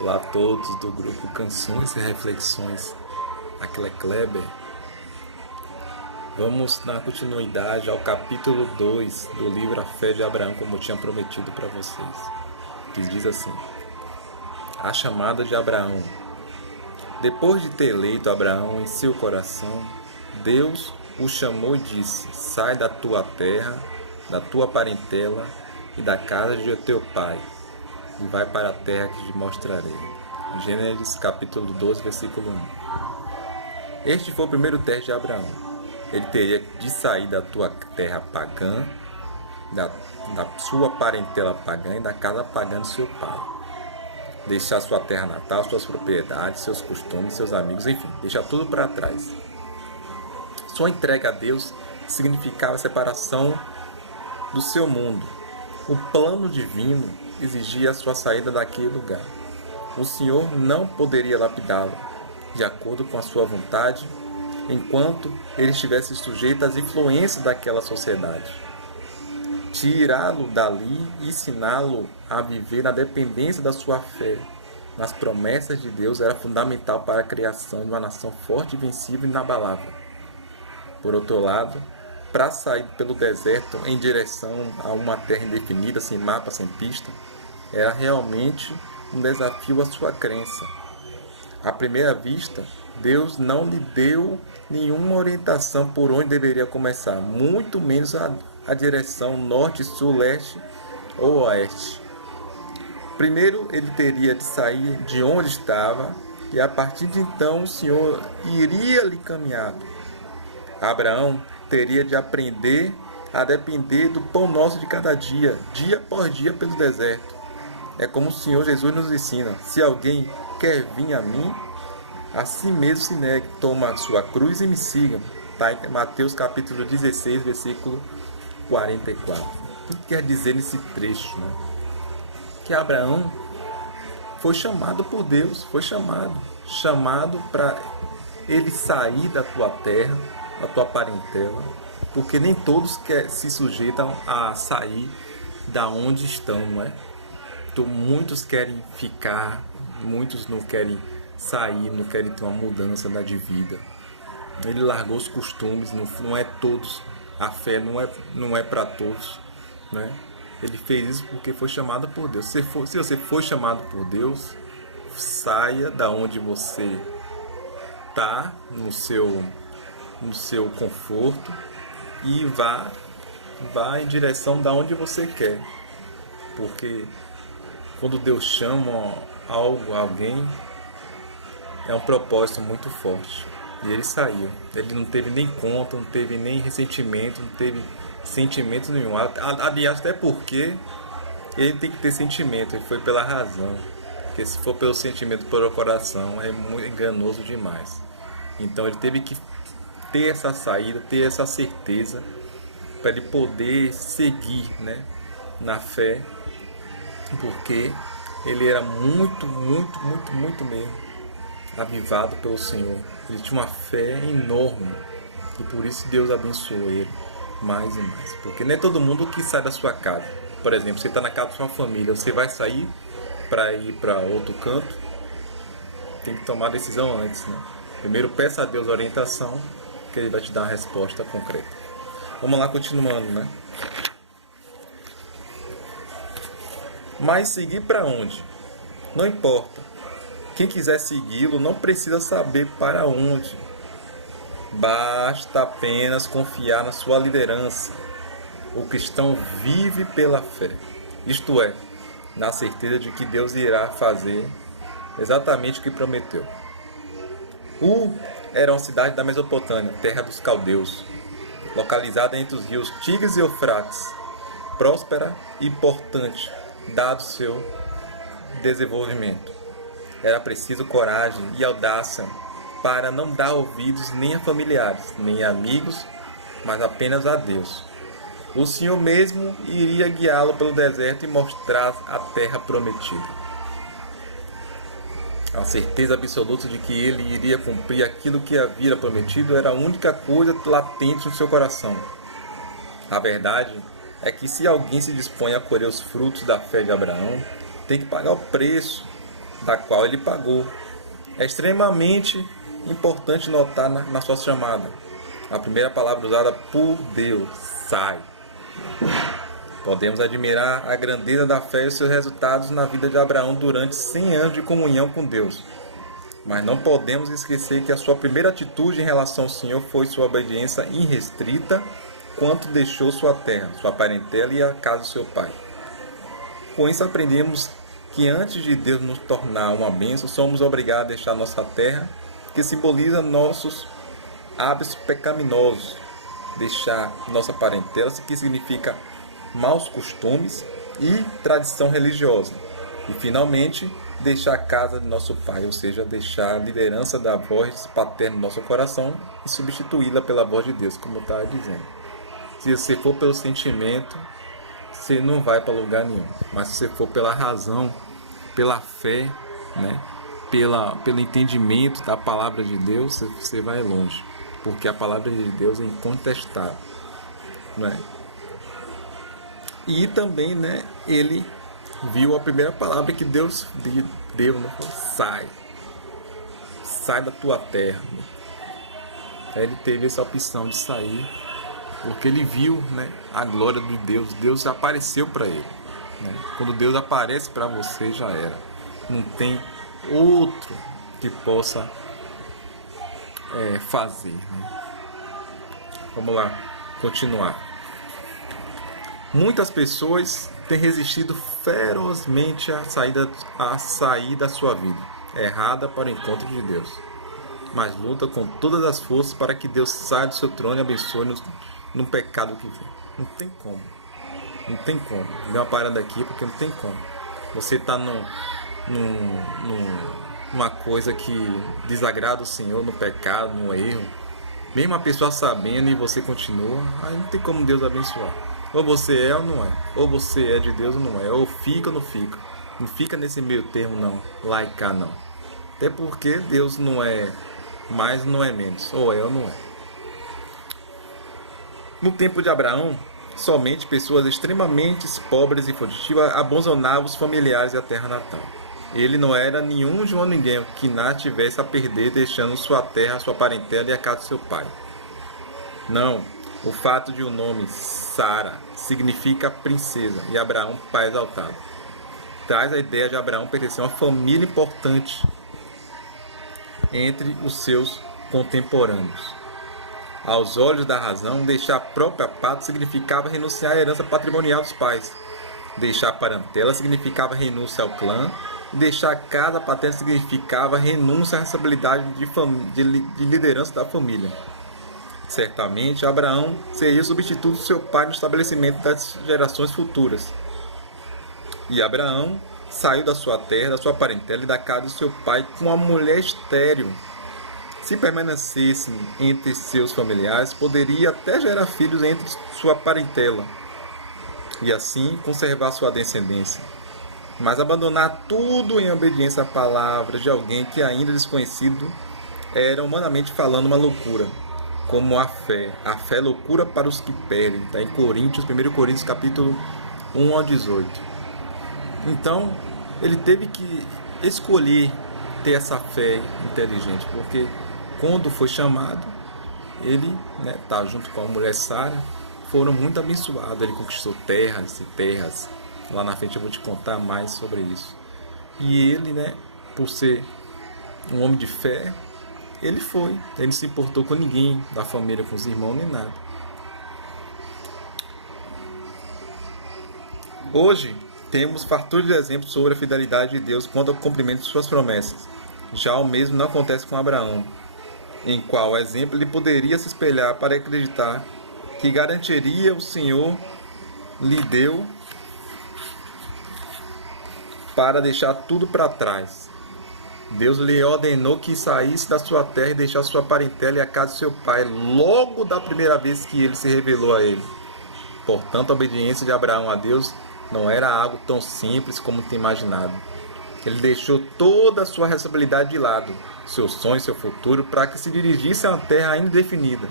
Olá a todos do grupo Canções e Reflexões, aqui é Kleber. Vamos dar continuidade ao capítulo 2 do livro A Fé de Abraão, como eu tinha prometido para vocês, que diz assim: A chamada de Abraão. Depois de ter eleito Abraão em seu coração, Deus o chamou e disse: Sai da tua terra, da tua parentela e da casa de teu pai, e vai para a terra que te mostrarei. Gênesis capítulo 12, versículo 1. Este foi o primeiro teste de Abraão. Ele teria de sair da tua terra pagã, da sua parentela pagã e da casa pagã do seu pai. Deixar sua terra natal, suas propriedades, seus costumes, seus amigos, enfim, deixar tudo para trás. Sua entrega a Deus significava a separação do seu mundo. O plano divino exigia a sua saída daquele lugar. O Senhor não poderia lapidá-lo de acordo com a sua vontade, enquanto ele estivesse sujeito às influências daquela sociedade. Tirá-lo dali e ensiná-lo a viver na dependência da sua fé nas promessas de Deus era fundamental para a criação de uma nação forte, invencível e inabalável. Por outro lado, para sair pelo deserto em direção a uma terra indefinida, sem mapa, sem pista, era realmente um desafio à sua crença. À primeira vista, Deus não lhe deu nenhuma orientação por onde deveria começar, muito menos a direção norte, sul, leste ou oeste. Primeiro, ele teria de sair de onde estava e a partir de então o Senhor iria lhe caminhado. Abraão teria de aprender a depender do pão nosso de cada dia, dia após dia pelo deserto. É como o Senhor Jesus nos ensina: se alguém quer vir a mim, a si mesmo se negue, toma a sua cruz e me siga. Está em Mateus capítulo 16, versículo 44. O que quer dizer nesse trecho? Que Abraão foi chamado por Deus, foi chamado para ele sair da tua terra, da tua parentela, porque nem todos se sujeitam a sair da onde estão, não é? Então, muitos querem ficar, muitos não querem sair, não querem ter uma mudança de vida. Ele largou os costumes, não é todos, a fé não é para todos, né? Ele fez isso porque foi chamado por Deus. Se você foi chamado por Deus, saia da onde você está, no seu conforto, e vá em direção da onde você quer. Porque quando Deus chama alguém, é um propósito muito forte. E ele saiu. Ele não teve nem conta, não teve nem ressentimento, não teve sentimento nenhum. Aliás, até porque ele tem que ter sentimento, ele foi pela razão. Porque se for pelo sentimento, pelo coração, é muito enganoso demais. Então ele teve que ter essa saída, ter essa certeza, para ele poder seguir, né, na fé, porque ele era muito mesmo avivado pelo Senhor. Ele tinha uma fé enorme e por isso Deus abençoou ele mais e mais. Porque não é todo mundo que sai da sua casa. Por exemplo, você está na casa da sua família, você vai sair para ir para outro canto, tem que tomar a decisão antes, né? Primeiro peça a Deus a orientação, que ele vai te dar uma resposta concreta. Vamos lá, continuando, né? Mas seguir para onde? Não importa. Quem quiser segui-lo não precisa saber para onde. Basta apenas confiar na sua liderança. O cristão vive pela fé. Isto é, na certeza de que Deus irá fazer exatamente o que prometeu. Era uma cidade da Mesopotâmia, terra dos caldeus, localizada entre os rios Tigres e Eufrates, próspera e importante, dado seu desenvolvimento. Era preciso coragem e audácia para não dar ouvidos nem a familiares, nem a amigos, mas apenas a Deus. O Senhor mesmo iria guiá-lo pelo deserto e mostrar a terra prometida. A certeza absoluta de que ele iria cumprir aquilo que havia prometido era a única coisa latente no seu coração. A verdade é que se alguém se dispõe a colher os frutos da fé de Abraão, tem que pagar o preço. da qual ele pagou. É extremamente importante notar na sua chamada a primeira palavra usada por Deus: sai. Podemos admirar a grandeza da fé e os seus resultados na vida de Abraão durante 100 anos de comunhão com Deus. Mas não podemos esquecer que a sua primeira atitude em relação ao Senhor foi sua obediência irrestrita quando deixou sua terra, sua parentela e a casa do seu pai. Com isso aprendemos que antes de Deus nos tornar uma bênção, somos obrigados a deixar nossa terra, que simboliza nossos hábitos pecaminosos, deixar nossa parentela, que significa maus costumes e tradição religiosa. E finalmente, deixar a casa de nosso pai, ou seja, deixar a liderança da voz paterna no nosso coração e substituí-la pela voz de Deus, como eu estava dizendo. Se você for pelo sentimento, você não vai para lugar nenhum. Mas se você for pela razão, pela fé, né, pelo entendimento da palavra de Deus, você vai longe. Porque a palavra de Deus é incontestável, né? E também, né, ele viu a primeira palavra que Deus deu, né? Sai da tua terra. Aí ele teve essa opção de sair, porque ele viu, né, a glória de Deus. Deus apareceu para ele, né? Quando Deus aparece para você, já era. Não tem outro que possa fazer, né? Vamos lá, continuar. Muitas pessoas têm resistido ferozmente a sair da sua vida errada para o encontro de Deus, mas luta com todas as forças para que Deus saia do seu trono e abençoe-nos no pecado que vem. Não tem como. Não tem como. Deu uma parada aqui porque não tem como. Você está numa coisa que desagrada o Senhor, no pecado, no erro. Mesmo a pessoa sabendo e você continua, aí não tem como Deus abençoar. Ou você é ou não é. Ou você é de Deus ou não é. Ou fica ou não fica. Não fica nesse meio termo não. Lá e cá não. Até porque Deus não é mais, não é menos. Ou é ou não é. No tempo de Abraão, somente pessoas extremamente pobres e fugitivas abandonavam os familiares e a terra natal. Ele não era nenhum João ninguém que nada tivesse a perder, deixando sua terra, sua parentela e a casa do seu pai. Não, o fato de o nome Sara significa princesa e Abraão, pai exaltado, traz a ideia de Abraão pertencer a uma família importante entre os seus contemporâneos. Aos olhos da razão, deixar a própria pátria significava renunciar à herança patrimonial dos pais. Deixar a parentela significava renúncia ao clã. E deixar a casa paterna significava renúncia à responsabilidade de liderança da família. Certamente, Abraão seria o substituto do seu pai no estabelecimento das gerações futuras. E Abraão saiu da sua terra, da sua parentela e da casa do seu pai com uma mulher estéril. Se permanecesse entre seus familiares, poderia até gerar filhos entre sua parentela e assim conservar sua descendência. Mas abandonar tudo em obediência à palavra de alguém que ainda desconhecido era, humanamente falando, uma loucura. Como a fé. A fé é loucura para os que perdem. Está em Coríntios, 1 Coríntios, capítulo 1 ao 18. Então, ele teve que escolher ter essa fé inteligente, porque quando foi chamado, ele tá junto com a mulher Sara, foram muito abençoados. Ele conquistou terras e terras. Lá na frente eu vou te contar mais sobre isso. E ele, por ser um homem de fé, ele não se importou com ninguém da família, com os irmãos, nem nada. Hoje, temos fartura de exemplos sobre a fidelidade de Deus quanto ao cumprimento de suas promessas. Já o mesmo não acontece com Abraão, em qual exemplo ele poderia se espelhar para acreditar que garantiria o Senhor lhe deu para deixar tudo para trás. Deus lhe ordenou que saísse da sua terra e deixasse sua parentela e a casa de seu pai, logo da primeira vez que ele se revelou a ele. Portanto, a obediência de Abraão a Deus não era algo tão simples como tem imaginado. Ele deixou toda a sua responsabilidade de lado, seu sonho, seu futuro, para que se dirigisse a uma terra ainda indefinida,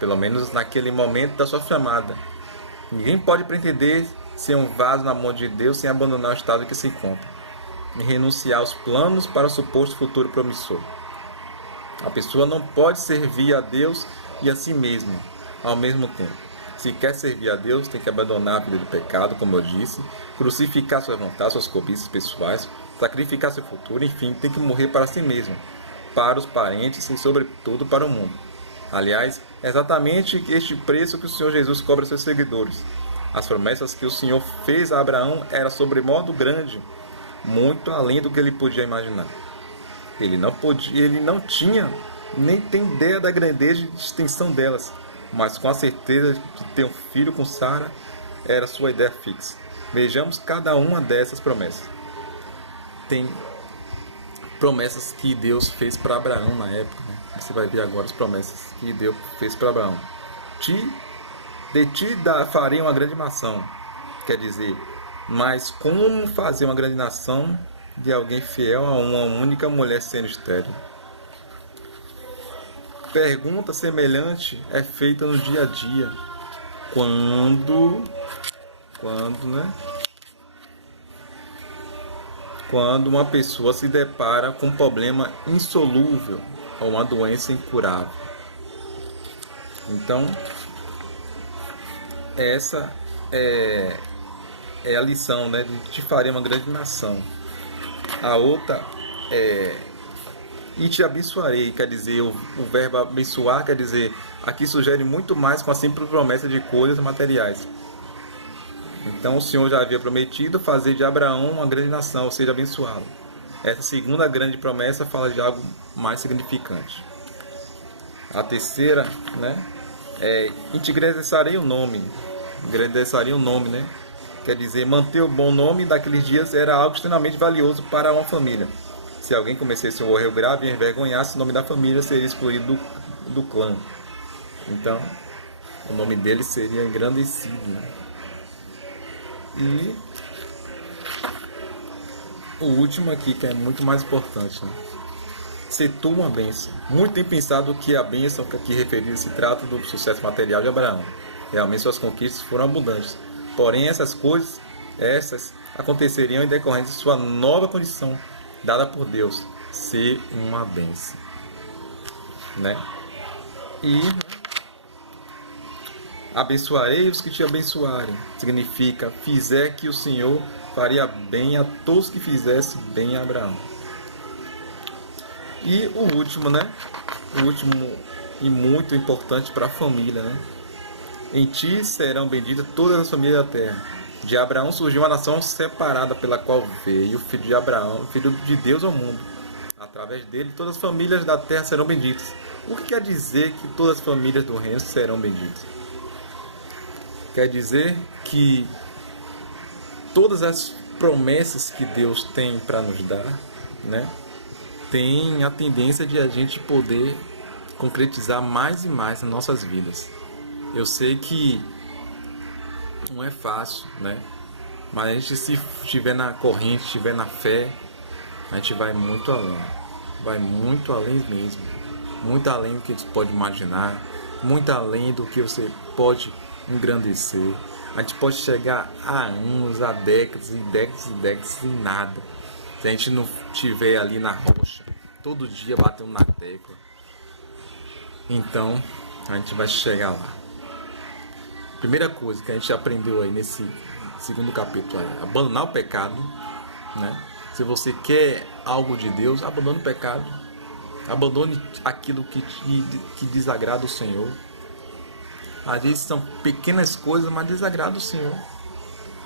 pelo menos naquele momento da sua chamada. Ninguém pode pretender ser um vaso na mão de Deus sem abandonar o estado em que se encontra. em renunciar aos planos para o suposto futuro promissor. A pessoa não pode servir a Deus e a si mesma ao mesmo tempo. Se quer servir a Deus, tem que abandonar a vida do pecado, como eu disse, crucificar suas vontades, suas cobiças pessoais, sacrificar seu futuro, enfim, tem que morrer para si mesmo, para os parentes e, sobretudo, para o mundo. Aliás, é exatamente este preço que o Senhor Jesus cobra aos seus seguidores. As promessas que o Senhor fez a Abraão eram sobremodo grande, muito além do que ele podia imaginar. Ele não tinha nem tem ideia da grandeza e extensão delas, mas com a certeza de ter um filho com Sara era sua ideia fixa. Vejamos cada uma dessas promessas. Tem promessas que Deus fez para Abraão na época, né? Você vai ver agora as promessas que Deus fez para Abraão. De ti farei uma grande nação. Quer dizer, mas como fazer uma grande nação de alguém fiel a uma única mulher sendo estéril? Pergunta semelhante é feita no dia a dia. Quando uma pessoa se depara com um problema insolúvel ou uma doença incurável. Então, essa é a lição, né? De te farei uma grande nação. A outra é e te abençoarei, quer dizer, o verbo abençoar, quer dizer, aqui sugere muito mais com a simples promessa de coisas materiais. Então o Senhor já havia prometido fazer de Abraão uma grande nação, ou seja, abençoá-lo. Essa segunda grande promessa fala de algo mais significante. A terceira, né, é engrandecerei o nome. Engrandecerei o nome, né? Quer dizer, manter o bom nome daqueles dias era algo extremamente valioso para uma família. Se alguém cometesse um erro grave e envergonhasse, o nome da família seria excluído do clã. Então, o nome dele seria engrandecido, né? E o último aqui, que é muito mais importante, né? Ser tu uma bênção. Muito tem pensado que a bênção que aqui referida se trata do sucesso material de Abraão. Realmente suas conquistas foram abundantes. Porém, essas aconteceriam em decorrência de sua nova condição dada por Deus, ser uma bênção, né? E abençoarei os que te abençoarem, significa fizer que o Senhor faria bem a todos que fizesse bem a Abraão. E o último, né? O último e muito importante para a família, né? Em ti serão benditas todas as famílias da terra. De Abraão surgiu uma nação separada pela qual veio o filho de Abraão, filho de Deus ao mundo. Através dele, todas as famílias da terra serão benditas. O que quer dizer que todas as famílias do reino serão benditas? Quer dizer que todas as promessas que Deus tem para nos dar, né, tem a tendência de a gente poder concretizar mais e mais nas nossas vidas. Eu sei que não é fácil, né? Mas a gente, se estiver na corrente, estiver na fé, a gente vai muito além. Vai muito além mesmo. Muito além do que você pode imaginar. Muito além do que você pode engrandecer. A gente pode chegar a anos, a décadas e décadas e décadas e nada. Se a gente não estiver ali na rocha, todo dia batendo na tecla. Então, a gente vai chegar lá. Primeira coisa que a gente aprendeu aí nesse segundo capítulo é abandonar o pecado, né? Se você quer algo de Deus, abandone o pecado, abandone aquilo que desagrada o Senhor. Às vezes são pequenas coisas, mas desagrada o Senhor.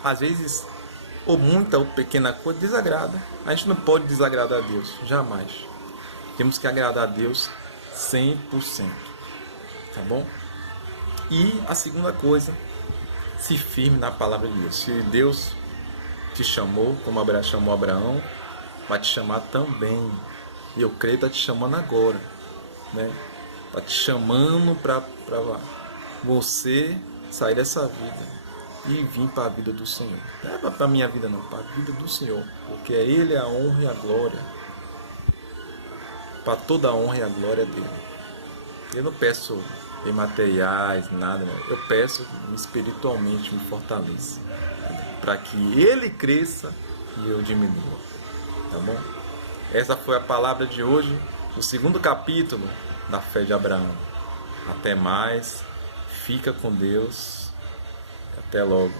Às vezes, ou muita ou pequena coisa desagrada. A gente não pode desagradar a Deus, jamais. Temos que agradar a Deus 100%, tá bom? E a segunda coisa, se firme na palavra de Deus. Se Deus te chamou, como Abraão chamou Abraão, vai te chamar também. E eu creio que está te chamando agora, né? Está te chamando para você sair dessa vida e vir para a vida do Senhor. Não é para a minha vida não, para a vida do Senhor. Porque é Ele a honra e a glória. Para toda a honra e a glória dele. Eu não peço em materiais, nada, né? Eu peço espiritualmente me fortaleça, para que Ele cresça e eu diminua. Tá bom? Essa foi a palavra de hoje, o segundo capítulo da fé de Abraão. Até mais, fica com Deus, até logo.